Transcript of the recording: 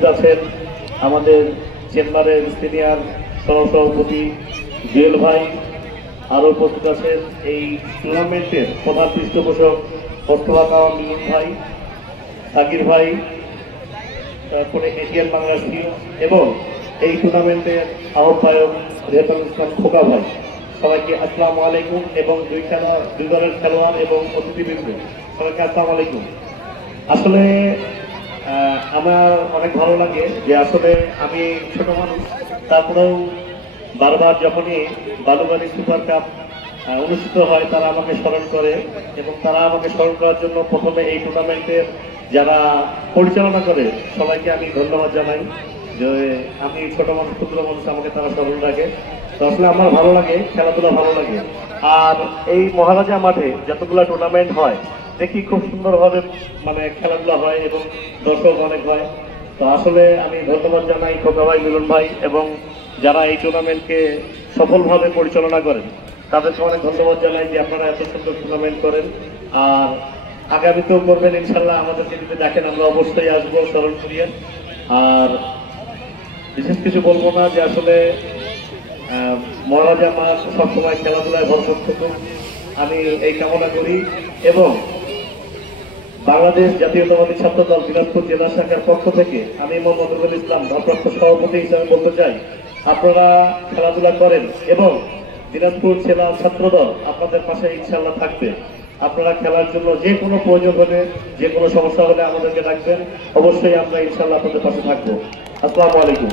উপস্থিত আছেন আমাদের চেম্বারের সিনিয়র সহসভাপতি জুয়েল ভাই, আরও উপস্থিত আছেন এই টুর্নামেন্টের প্রধান পৃষ্ঠপোষক মোস্তফা মিলন ভাই, সাকির ভাই, তারপরে এশিয়ান বাংলাদেশ এবং এই টুর্নামেন্টের আহ্বায়ক রেহানুল ইসলাম খোকা ভাই। সবাইকে আসসালামু আলাইকুম এবং দুই দলের খেলোয়াড় এবং অতিথিবৃন্দ সবাইকে আসসালামু আলাইকুম। আসলে আমার অনেক ভালো লাগে যে আসলে আমি ছোট মানুষ, তারপরেও বারবার যখনই বালুবাড়ি সুপার কাপ অনুষ্ঠিত হয় তারা আমাকে স্মরণ করে এবং তারা আমাকে স্মরণ করার জন্য প্রথমে এই টুর্নামেন্টের যারা পরিচালনা করে সবাইকে আমি ধন্যবাদ জানাই যে আমি ছোট মানুষ, ক্ষুদ্র মানুষ, আমাকে তারা স্মরণ রাখে। তো আসলে আমার ভালো লাগে, খেলাধুলা ভালো লাগে। আর এই মহারাজা মাঠে যতগুলো টুর্নামেন্ট হয় দেখি খুব সুন্দরভাবে মানে খেলাধুলা হয় এবং দর্শক অনেক হয়। তো আসলে আমি ধন্যবাদ জানাই খোকা ভাই, মিলন ভাই এবং যারা এই টুর্নামেন্টকে সফলভাবে পরিচালনা করেন তাদেরকে অনেক ধন্যবাদ জানাই যে আপনারা এত সুন্দর টুর্নামেন্ট করেন। আর আগামীতেও করবেন ইনশাল্লাহ। আমাদেরকে যদি দেখেন আমরা অবশ্যই আসবো স্মরণ করিয়ে। আর বিশেষ কিছু বলবো না, যে আসলে মহারাজা মাঠ সবসময় খেলাধুলায় ভরপুর থাকুক আমি এই কামনা করি। এবং বাংলাদেশ জাতীয়তাবাদী ছাত্র দল দিনাজপুর জেলা শাখার পক্ষ থেকে আমি মোহাম্মদুল ইসলাম ভারপ্রাপ্ত সভাপতি হিসাবে বলতে চাই, আপনারা খেলাধুলা করেন এবং দিনাজপুর জেলা ছাত্র দল আপনাদের পাশে ইনশাল্লাহ থাকবে। আপনারা খেলার জন্য যে কোনো প্রয়োজন হলে, যে কোনো সমস্যা হলে আমাদেরকে ডাকবেন, অবশ্যই আমরা ইনশাল্লাহ আপনাদের পাশে থাকবো। আসসালামু আলাইকুম।